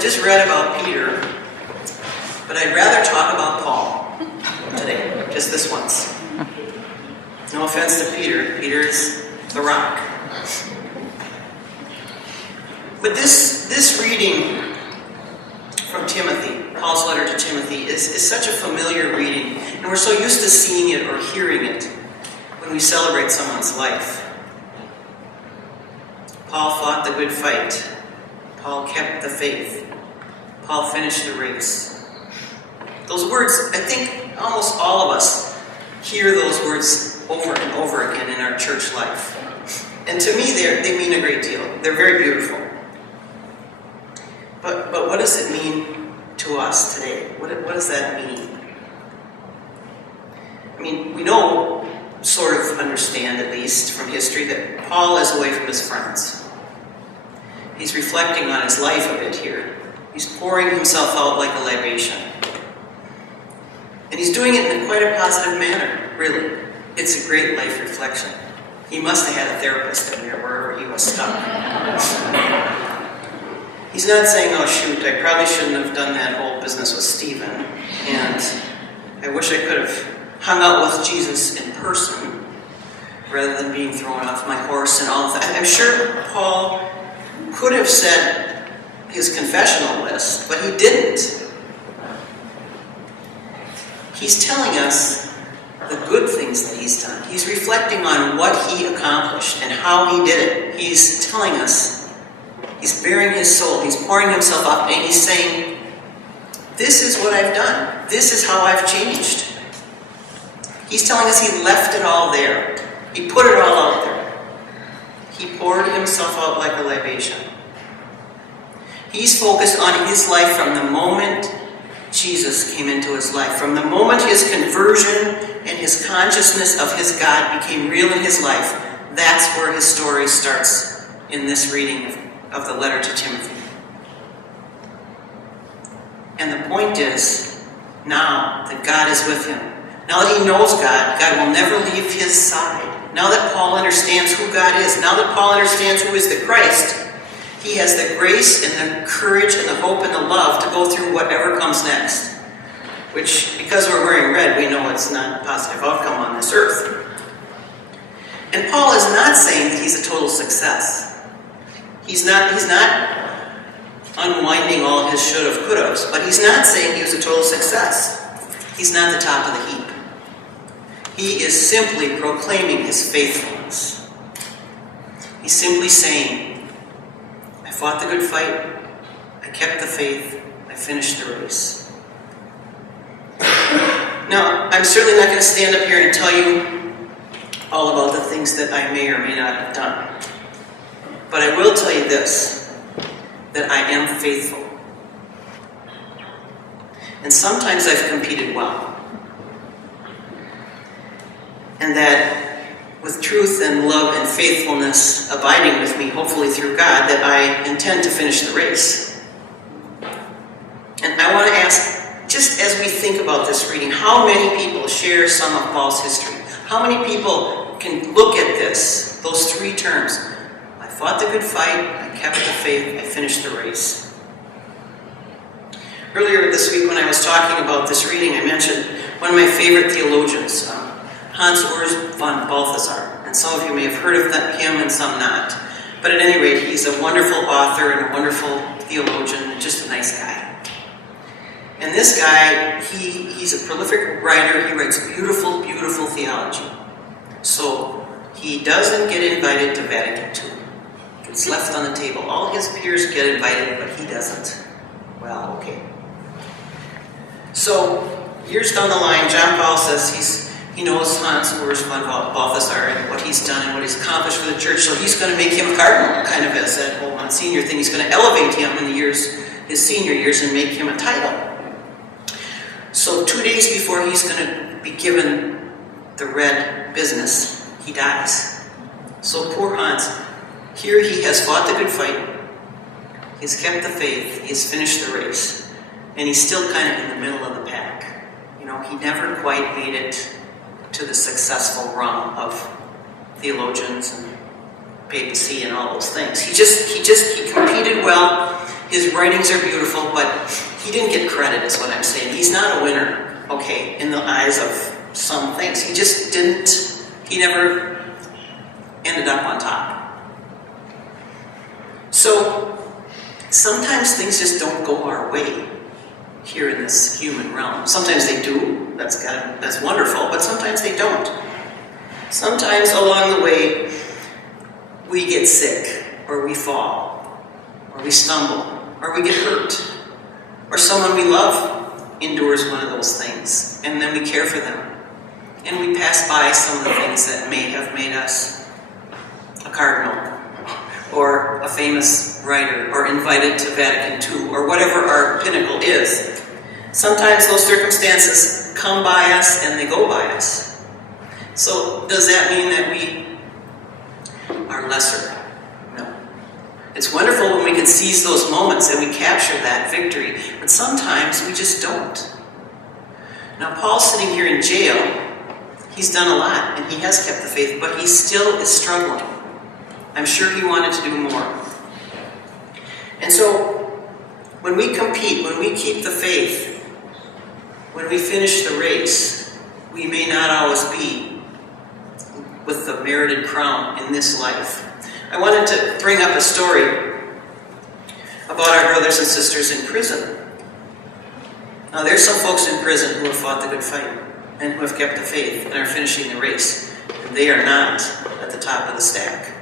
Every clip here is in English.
just read about Peter, but I'd rather talk about Paul today, just this once. No offense to Peter. Peter is the rock. But this reading from Timothy, Paul's letter to Timothy, is such a familiar reading, and we're so used to seeing it or hearing it when we celebrate someone's life. Paul fought the good fight. Paul kept the faith. Paul finished the race. Those words, I think almost all of us hear those words over and over again in our church life. And to me, they mean a great deal. They're very beautiful. But what does it mean to us today? What does that mean? I mean, we know, sort of understand at least from history, that Paul is away from his friends. He's reflecting on his life a bit here. He's pouring himself out like a libation. And he's doing it in quite a positive manner, really. It's a great life reflection. He must have had a therapist in there wherever he was stuck. He's not saying, oh shoot, I probably shouldn't have done that whole business with Stephen, and I wish I could have hung out with Jesus in person rather than being thrown off my horse and all that. I'm sure Paul could have said his confessional list, but he didn't. He's telling us the good things that he's done. He's reflecting on what he accomplished and how he did it. He's telling us, he's bearing his soul, he's pouring himself out, and he's saying, this is what I've done. This is how I've changed. He's telling us he left it all there. He put it all out there. He poured himself out like a libation. He's focused on his life from the moment Jesus came into his life. From the moment his conversion and his consciousness of his God became real in his life, that's where his story starts in this reading of the letter to Timothy. And the point is, now that God is with him, now that he knows God, God will never leave his side. Now that Paul understands who God is, now that Paul understands who is the Christ, he has the grace and the courage and the hope and the love to go through whatever comes next. Which, because we're wearing red, we know it's not a positive outcome on this earth. And Paul is not saying that he's a total success. He's not unwinding all his should-have, could-haves, but he's not saying he was a total success. He's not the top of the heap. He is simply proclaiming his faithfulness. He's simply saying, I fought the good fight, I kept the faith, I finished the race. Now, I'm certainly not going to stand up here and tell you all about the things that I may or may not have done. But I will tell you this, that I am faithful. And sometimes I've competed well. And that with truth and love and faithfulness abiding with me, hopefully through God, that I intend to finish the race. And I want to ask, just as we think about this reading, how many people share some of Paul's history? How many people can look at this, those three terms? I fought the good fight, I kept the faith, I finished the race. Earlier this week when I was talking about this reading, I mentioned one of my favorite theologians, Hans Urs von Balthasar. And some of you may have heard of him and some not. But at any rate, he's a wonderful author and a wonderful theologian and just a nice guy. And this guy, he's a prolific writer. He writes beautiful, beautiful theology. So he doesn't get invited to Vatican II. It's left on the table. All his peers get invited, but he doesn't. Well, okay. So, years down the line, John Paul says he knows Hans Urs von Balthasar and what he's done and what he's accomplished for the church, so he's going to make him a cardinal, kind of as that whole Monsignor thing. He's going to elevate him in his senior years and make him a title. So 2 days before he's going to be given the red business, he dies. So poor Hans, here he has fought the good fight, he's kept the faith, he's finished the race, and he's still kind of in the middle of the pack. You know, he never quite made it to the successful rung of theologians and papacy and all those things. He competed well, His writings are beautiful, but he didn't get credit, is what I'm saying. He's not a winner, okay, in the eyes of some things. He just didn't, he never ended up on top. So, sometimes things just don't go our way here in this human realm. Sometimes they do, that's wonderful, but sometimes they don't. Sometimes along the way, we get sick, or we fall, or we stumble, or we get hurt, or someone we love endures one of those things, and then we care for them. And we pass by some of the things that may have made us a cardinal, or a famous writer, or invited to Vatican II, or whatever our pinnacle is. Sometimes those circumstances come by us and they go by us. So does that mean that we are lesser? No. It's wonderful when we can seize those moments and we capture that victory, but sometimes we just don't. Now Paul's sitting here in jail. He's done a lot and he has kept the faith, but he still is struggling. I'm sure he wanted to do more. And so when we compete, when we keep the faith, when we finish the race, we may not always be with the merited crown in this life. I wanted to bring up a story about our brothers and sisters in prison. Now, there's some folks in prison who have fought the good fight and who have kept the faith and are finishing the race. And they are not at the top of the stack.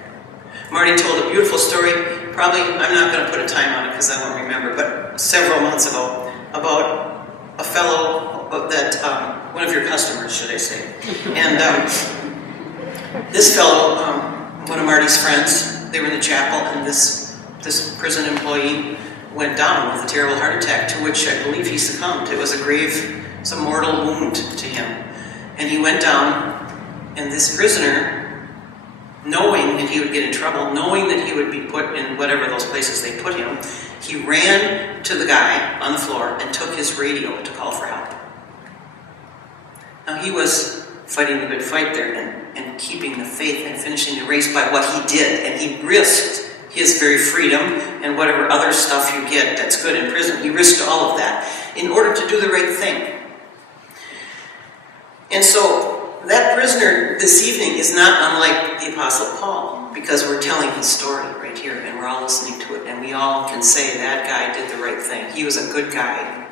Marty told a beautiful story, probably, I'm not going to put a time on it because I won't remember, but several months ago, about a fellow that, one of your customers, should I say. And this fellow, one of Marty's friends, they were in the chapel, and this prison employee went down with a terrible heart attack, to which I believe he succumbed. It was a mortal wound to him. And he went down, and this prisoner, knowing that he would get in trouble, knowing that he would be put in whatever those places they put him, he ran to the guy on the floor and took his radio to call for help. Now he was fighting the good fight there and keeping the faith and finishing the race by what he did. And he risked his very freedom and whatever other stuff you get that's good in prison. He risked all of that in order to do the right thing. And so that prisoner this evening is not unlike the Apostle Paul, because we're telling his story right here and we're all listening to it, and we all can say that guy did the right thing. He was a good guy.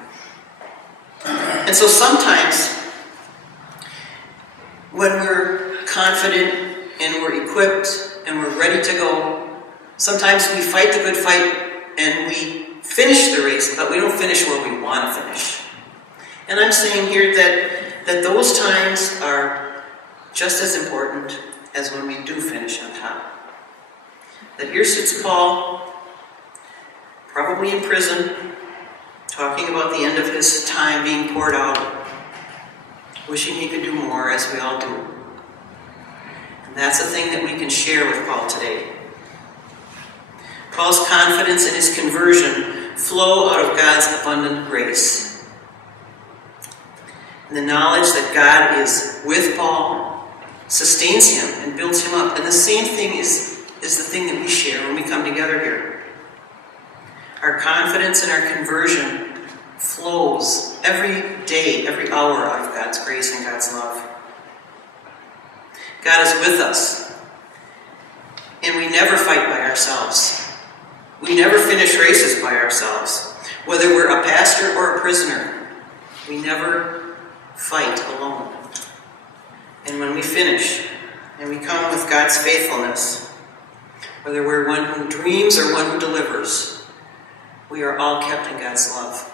And so sometimes when we're confident and we're equipped and we're ready to go, sometimes we fight the good fight and we finish the race, but we don't finish where we want to finish. And I'm saying here that those times are just as important as when we do finish on top. That here sits Paul, probably in prison, talking about the end of his time being poured out, wishing he could do more, as we all do. And that's a thing that we can share with Paul today. Paul's confidence and his conversion flow out of God's abundant grace. And the knowledge that God is with Paul sustains him and builds him up. And the same thing is the thing that we share when we come together here. Our confidence and our conversion flows every day, every hour out of God's grace and God's love. God is with us. And we never fight by ourselves. We never finish races by ourselves. Whether we're a pastor or a prisoner, we never fight alone. And when we finish, and we come with God's faithfulness, whether we're one who dreams or one who delivers, we are all kept in God's love.